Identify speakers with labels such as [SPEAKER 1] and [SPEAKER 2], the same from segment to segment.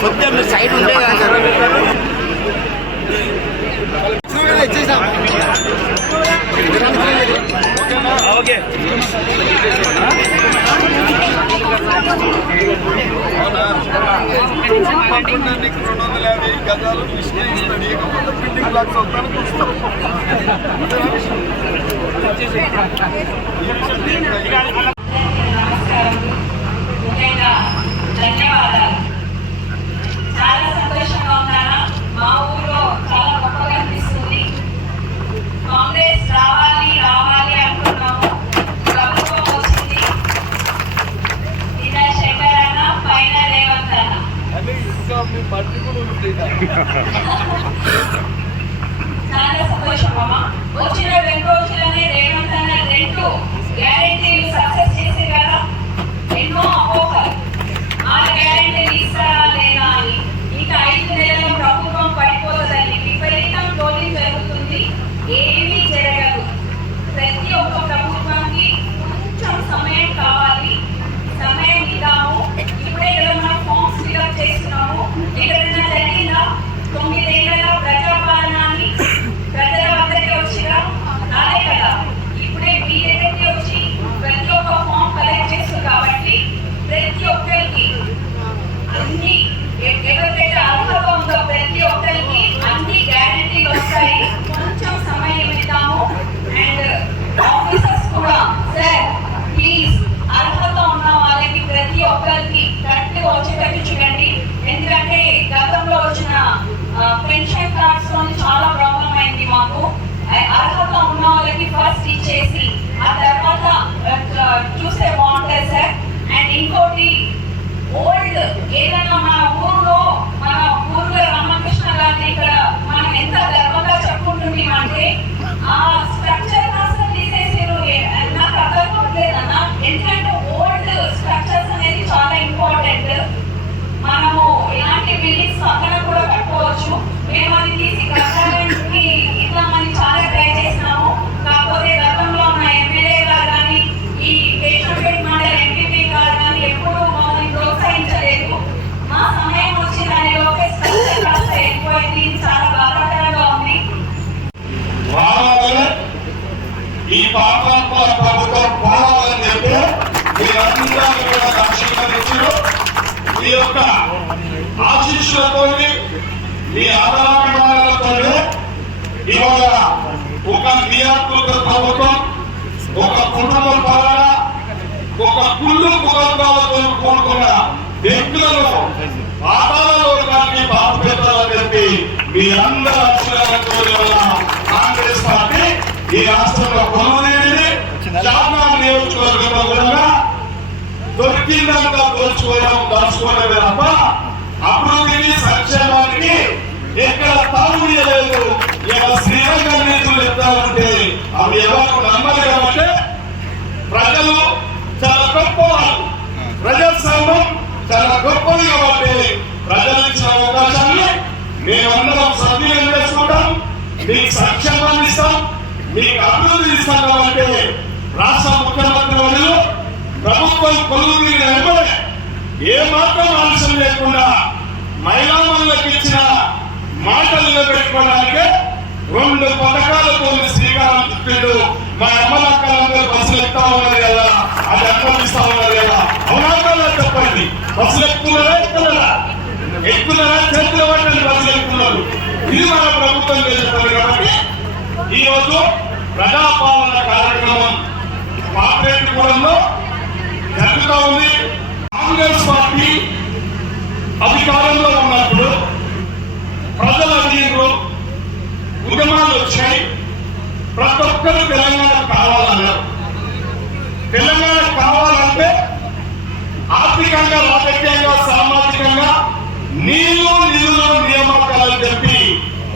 [SPEAKER 1] కొంచెం సైడ్ ఉంటే ఇచ్చేసాం
[SPEAKER 2] పక్కన నీకు రెండు వందల యాభై గజాలు ఇష్టం ఇస్తాడు ఇకపోతే బిల్డింగ్ బ్లాక్స్ వస్తాను చూస్తాం.
[SPEAKER 3] ముఖ్యంగా ధన్యవాదాలు.
[SPEAKER 4] ఆశీస్సులతో మీ ఆధారాలతో ఇవాళ ఒక నియాత్మక ప్రభుత్వం ఒక కుటుంబం పాలన ఒక కుళ్ళు కుటుంబాలతో కూడుకున్న వ్యక్తులను పాదాలలో కానీ బాధ్యతలని చెప్పి మీ అందరి అక్షరాలతో వల్ల కాంగ్రెస్ పార్టీ ఈ రాష్ట్రంలో కొనుగోలు చాలా నియోజకవర్గంలో కూడా దొరికిందంతా దోచుకోవడం దాచుకోవడమే తప్ప అభివృద్ధికి సంక్షేమానికి ఎక్కడ తాగులేదు ఇలా శ్రీరంగ నీతులు ఎత్తాలంటే అవి ఎవరు నమ్మరు కాబట్టి ప్రజలు చాలా గొప్ప వాళ్ళు. ప్రజాస్వామ్యం చాలా గొప్పది కాబట్టి ప్రజలు ఇచ్చిన అవకాశాన్ని మేమందరం సద్వినియోగం చేసుకుంటాం. మీకు సంక్షేమాన్ని ఇస్తాం. మీకు అభివృద్ధి ఇస్తాం కాబట్టి రాష్ట్ర ముఖ్యమంత్రి వాళ్ళు ప్రభుత్వం కొలువు వెంబడే ఏ మాత్రం ఆలస్యం లేకుండా మహిళామణులకు ఇచ్చిన మాటలు నిలబెట్టుకోవడానికి రెండు పథకాలతో శ్రీకారం చుట్టిండు. మా అమ్మలక్కలందరూ బస్సులు ఎక్కుతా ఉన్నారు కదా అది అనుమతిస్తా ఉన్నారు కదా. అవునా చెప్పండి? బస్సులు ఎక్కుతున్నారా ఎక్కుతున్నారా? ఎక్కుతున్నారా? చేతులు పట్టండి బస్సులు ఎక్కుతున్నారు. ఇది మన ప్రభుత్వం చేస్తుంది కాబట్టి ఈ రోజు ప్రజాపాలన కార్యక్రమం పాపేటిగూడెంలో జరుగుతూ ఉంది. కాంగ్రెస్ పార్టీ అధికారంలో ఉన్నప్పుడు ప్రజల అడిగారు ఉద్యమాలు వచ్చాయి. ప్రతి ఒక్కరు తెలంగాణ కావాలన్నారు. తెలంగాణ కావాలంటే ఆర్థికంగా రాజకీయంగా సామాజికంగా నీళ్ళు నిధులు నియామకాలను చెప్పి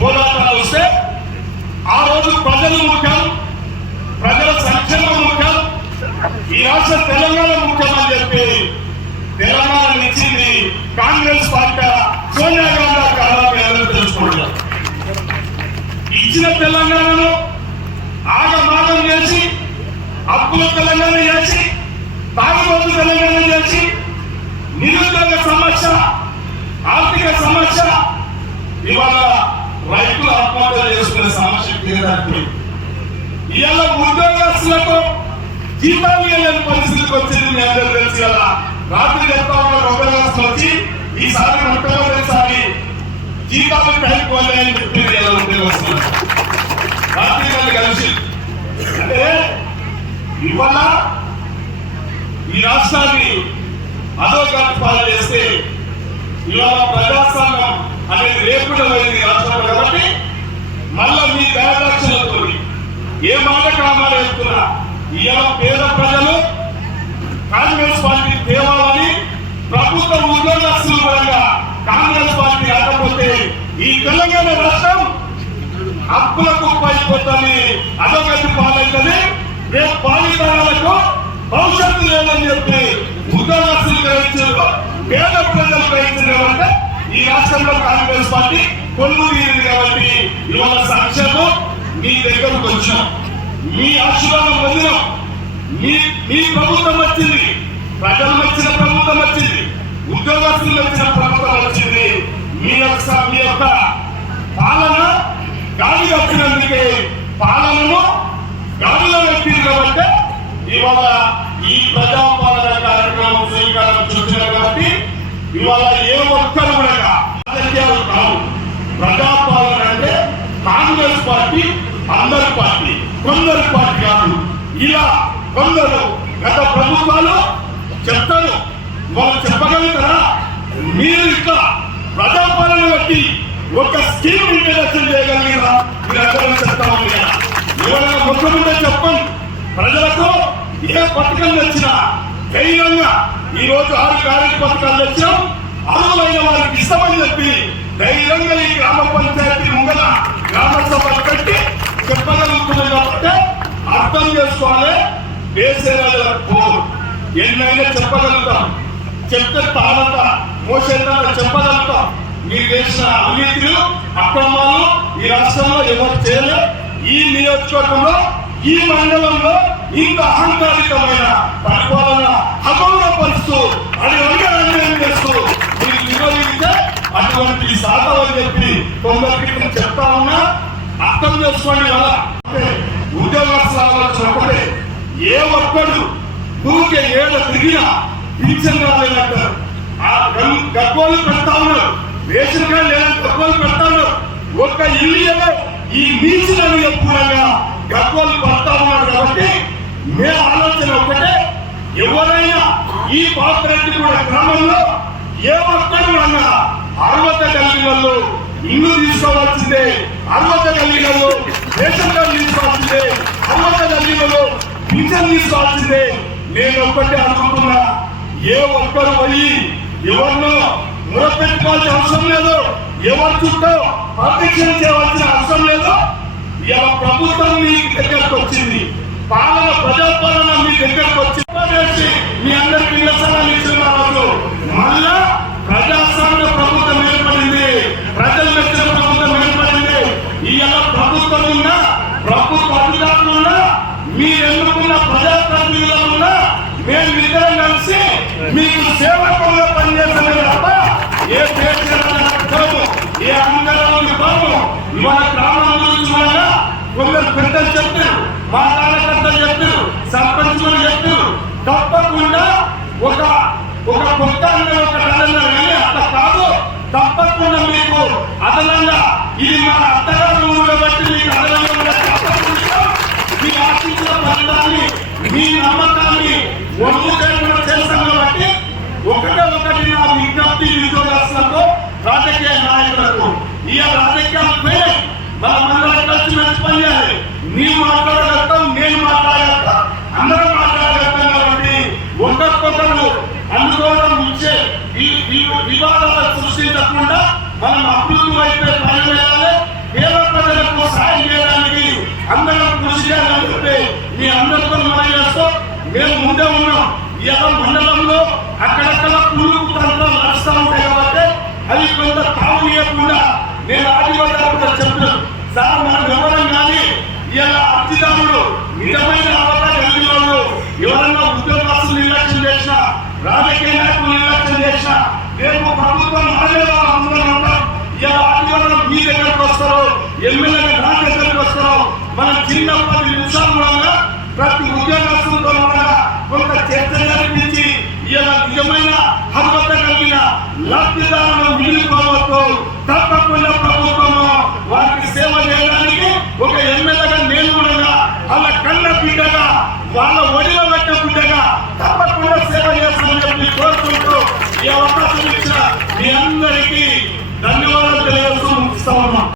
[SPEAKER 4] పోరాటాలు వస్తే ఆ రోజు ప్రజలు ముఖ్యం ప్రజల సంక్షేమం ముఖ్యం. ఈ రాష్ట్ర తెలంగాణ పార్టీ ఇచ్చిన తెలంగాణను ఆగమాగం చేసి అప్పుల తెలంగాణ చేసి తాగుబోతు తెలంగాణ చేసి నిరుద్యోగ సమస్య ఆర్థిక సమస్య ఇవాళ రైతులు ఆత్మహత్య చేసుకునే సమస్య తీరడానికి. ఇవాళ ఉద్యోగస్తులకు జీతాలు లేని పరిస్థితికి వచ్చింది మీ అందరూ తెలుసు రాత్రి చెప్తా ఉన్న ఉద్యోగస్తులు వచ్చి ఈసారి మొట్టమొదటిసారి జీతాలు టైంకి పోలే అని చెప్పింది రాత్రి కలిసి. అంటే ఇవాళ ఈ రాష్ట్రాన్ని అధోగతి పాలు చేస్తే ఇవాళ ప్రజాస్వామ్యం అనేది లేకుండా ఈ రాష్ట్రంలో కాబట్టి మళ్ళా మీ దయాదాక్షలతో ఏ మాట కామాలు చెప్తున్నా ఇవాళ పేద ప్రజలు కాంగ్రెస్ పార్టీ తేవాలని ప్రభుత్వ ఉద్యోగస్తులు పరంగా కాంగ్రెస్ పార్టీ రాకపోతే ఈ తెలంగాణ రాష్ట్రం అప్పుల కుప్ప అయిపోతుంది అధోగతి పాలవుతుంది రేపు పాలితరాలకు భవిష్యత్తు లేదని చెప్పి ఉద్యోగస్తులు గ్రహించారు పేద ప్రజలు గ్రహించారు కాబట్టి ఈ రాష్ట్రంలో కాంగ్రెస్ పార్టీ కొనుగోలు కాబట్టి ఇవాళ సంక్షేమం మీ దగ్గరకు వచ్చాం మీ ఆశీర్వాదం పొందినాం. మీ మీ ప్రభుత్వం వచ్చింది. ప్రజలు వచ్చిన ప్రభుత్వం వచ్చింది. ఉద్యోగస్తులు వచ్చిన ప్రభుత్వం వచ్చింది. మీ యొక్క మీ యొక్క పాలన గాలి వచ్చినందుకే పాలనను గాలిలో పెట్టింది కాబట్టి ఇవాళ ఈ ప్రజాపాలన కార్యక్రమం శ్రీకారం చుట్టిన కాబట్టి ఇవాళ ఏ ఒక్కరు కూడా రాజకీయాలు కావు ప్రజాపాలన అంటే కాంగ్రెస్ పార్టీ అందరి పార్టీ కొందరి పార్టీ కాదు ఇలా కొందరు గత ప్రభుత్వాలు చెప్తారు. వాళ్ళు చెప్పగలుగుతారా? మీరు ఇట్లా ప్రజాపాలన బట్టి ఒక స్కీమ్ ఇంట్రడక్షన్ చేయగలిగిరా? మీరందరూ చెప్తా ఉంది ఎవరైనా ముఖ్యమంత్రి చెప్పండి. ప్రజలకు ఏ పథకం తెచ్చినా ధైర్యంగా ఈ రోజు ఆరు కార్మిక పథకాలు తెచ్చాం అర్హులైన వారికి ఇష్టమని చెప్పి ధైర్యంగా ఈ గ్రామ పంచాయతీ ముంగల గ్రామ సభ ప్రభుత్వాలే చేసుకోవాలి దేశరాజులకు ఎన్నైనా చెప్పగలుగుతాం. చెప్తే తానంత మోసేంత చెప్పగలుగుతాం. మీరు చేసిన అవినీతులు అక్రమాలు ఈ రాష్ట్రంలో ఎవరు చేయలే? ఈ నియోజకవర్గంలో ఈ మండలంలో ఇంత అహంకారికమైన పరిపాలన అగౌరవపరుస్తూ అది అన్యాయం చేస్తూ మీరు నిరోధిస్తే అటువంటి సాధన చెప్పి కొందరికి చెప్తా ఉన్నా. అర్థం చేసుకోండి కదా ఉద్యోగస్తులు వచ్చినప్పుడే ఏ ఒక్కడు ఊరికే ఏడు తిరిగినా పింఛన్ రాలేదంటారు. ఆ గం- గగ్గోలు పెడతా ఉన్నారు. రేషన్ కార్డు లేదని పెడతా ఉన్నారు. ఒక్క ఇల్లు ఈ నీచులను ఎప్పుడైనా గర్భాలు పడతా ఉన్నారు కాబట్టి మే ఆలోచన ఒకటే ఎవరైనా ఈ పాత్రెడ్డి కూడా గ్రామంలో ఏ ఒక్కడు కూడా అర్హత కలిగిన వాళ్ళు ఇల్లు తీసుకోవాల్సిందే. అర్హత కలిగిన వాళ్ళు రేషన్ కార్డు తీసుకోవాల్సిందే అర్హత పింఛన్ తీసుకోవాల్సిందే నేను ఒక్కటే అనుకుంటున్నా ఏ ఒక్కరు పోయి ఎవరినో మురపెట్టుకోవాల్సిన అవసరం లేదు ఎవరి చుట్టూ ప్రత్యక్షం చేయవలసిన అవసరం లేదు. ఇలా ప్రభుత్వం మీ దగ్గరకు వచ్చింది పాలన ప్రజాపాలన మీ దగ్గరకు వచ్చి మీ అందరికి నిరసనలు ఇచ్చిన రోజు మళ్ళా ప్రజాస్వామ్య ప్రభుత్వం ఏర్పడింది ప్రజలు మెచ్చిన ఇవాళ ప్రభుత్వం ఉన్నా ప్రభుత్వ అధికారులు ఉన్నా మీరు ఎన్నుకున్న ప్రజాప్రతినిధులు ఉన్నా మేము ఇద్దరం కలిసి మీకు సేవకంగా పనిచేస్తామే తప్ప ఏ పేరు ఏ అంగళం బాబు ఇవాళ గ్రామం గురించి వల్ల కొందరు పెద్దలు చెప్తారు మా కార్యకర్తలు చెప్తారు సర్పంచులు చెప్తారు తప్పకుండా ఒక ఒక కొత్త అంగం ఒక అట్లా కాదు. తప్పకుండా మీకు అదనంగా ఇది మన అత్తగారు ఊరు బట్టి మీ ఆశించిన ఫలితాన్ని మీ నమ్మకాన్ని ఒప్పుకొని చేస్తాం కాబట్టి ఒకటే ఒకటి నా విజ్ఞప్తి ఉద్యోగస్తులకు రాజకీయ నాయకులకు. ఈ రాజకీయాలు మన మన కలిసి మంచి పని చేయాలి. నీ మాట్లాడగలుగుతాం నేను మాట్లాడగలుగుతాం అందరం మాట్లాడగలుగుతాం కాబట్టి ఒకరికొకరు అనుకోవడం ఇచ్చే ఈ ఈ వివాదాలు సృష్టించకుండా మనం అభివృద్ధి వైపే పని వెళ్ళాలి పేద ప్రజలకు సాయం చేయడానికి అందరం కృషి చేయాలని చెప్పి మీ అందరితో మనం చేస్తూ మేము ముందే ఉన్నాం. ఇవాళ మండలంలో అక్కడక్కడ పులుగు ప్రాంతాలు నడుస్తూ ఉంటాయి కాబట్టి అది కొంత తాము ఇవ్వకుండా నేను ఆదివారం కూడా చెప్పాను సార్ మనం ఎవరం కానీ ఇవాళ అర్జిదారుడు నిజమైన అవకాశం కలిగిన వాళ్ళు ఎవరన్నా ఉద్యోగస్తులు నిర్లక్ష్యం చేసినా రాజకీయ నాయకులు నిర్లక్ష్యం చేసినా రేపు ప్రభుత్వం మారేలా అందరం ఉంటాం. ఇలా ఆదివారం మీ దగ్గరకు వస్తారు ఎమ్మెల్యేగా నా దగ్గరకు వస్తారు. మన చిన్న పది నిమిషాలు కూడా ప్రతి ఉద్యోగస్తులతో లబ్ధిదారులు మిగిలిపోవద్దు తప్పకుండా ప్రభుత్వము వారికి సేవ చేయడానికి ఒక ఎమ్మెల్యేగా నేను కూడా వాళ్ళ కళ్ళ బిడ్డగా వాళ్ళ ఒడిలో పెట్టిన బిడ్డగా తప్పకుండా సేవ చేస్తామని చెప్పి కోరుకుంటూ ఈ అవకాశం ఇచ్చిన మీ అందరికీ ధన్యవాదాలు తెలియజేస్తూ ముగిస్తా